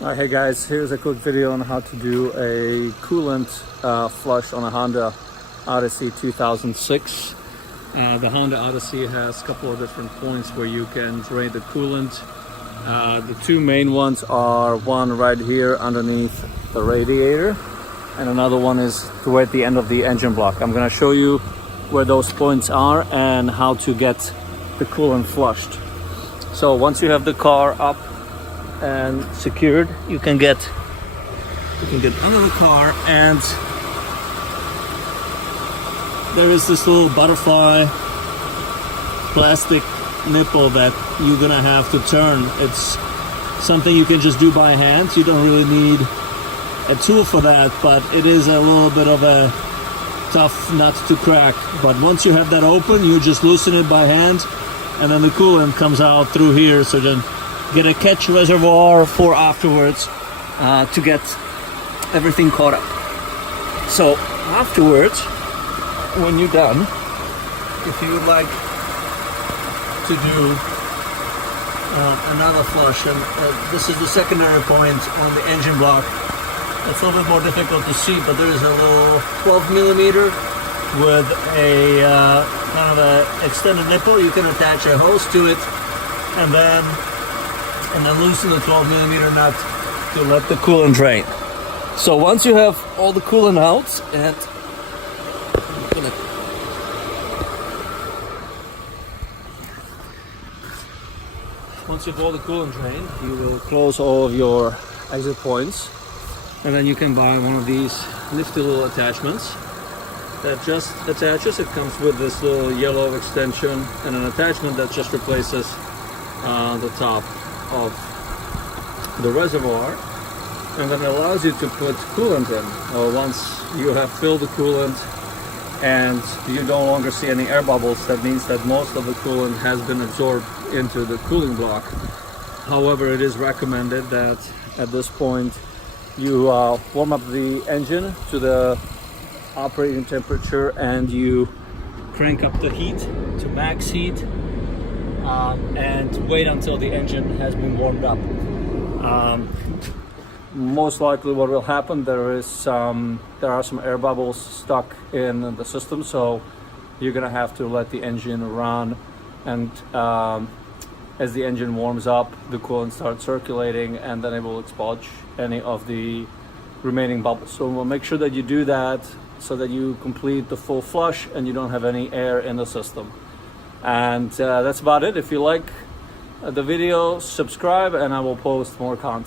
Hey guys, here's a quick video on how to do a coolant flush on a Honda Odyssey 2006. The Honda Odyssey has a couple of different points where you can drain the coolant. The two main ones are one right here underneath the radiator, and another one is toward the end of the engine block. I'm going to show you where those points are and how to get the coolant flushed. So once you have the car up and secured, you can get under the car, and there is this little butterfly plastic nipple that you're gonna have to turn. It's something you can just do by hand. You don't really need a tool for that, but it is a little bit of a tough nut to crack. But once you have that open, you just loosen it by hand, and then the coolant comes out through here. So then get a catch reservoir for afterwards to get everything caught up. So afterwards, when you're done, if you would like to do another flush, and this is the secondary point on the engine block. It's a little bit more difficult to see, but there is a little 12 millimeter with a kind of a extended nipple. You can attach a hose to it, and then loosen the 12 millimeter nut to let the coolant drain. So once you have all the coolant out, and once you have all the coolant drained, you will close all of your exit points, and then you can buy one of these nifty little attachments that just attaches. It comes with this little yellow extension and an attachment that just replaces the top of the reservoir, and then it allows you to put coolant in. Once you have filled the coolant and you no longer see any air bubbles, that means that most of the coolant has been absorbed into the cooling block. However, it is recommended that at this point you warm up the engine to the operating temperature and you crank up the heat to max heat, and wait until the engine has been warmed up. Most likely what will happen, there are some air bubbles stuck in the system, so you're gonna have to let the engine run, and as the engine warms up, the coolant starts circulating, and then it will expulge any of the remaining bubbles. So we'll make sure that you do that so that you complete the full flush and you don't have any air in the system. And that's about it. If you like the video, subscribe, and I will post more content.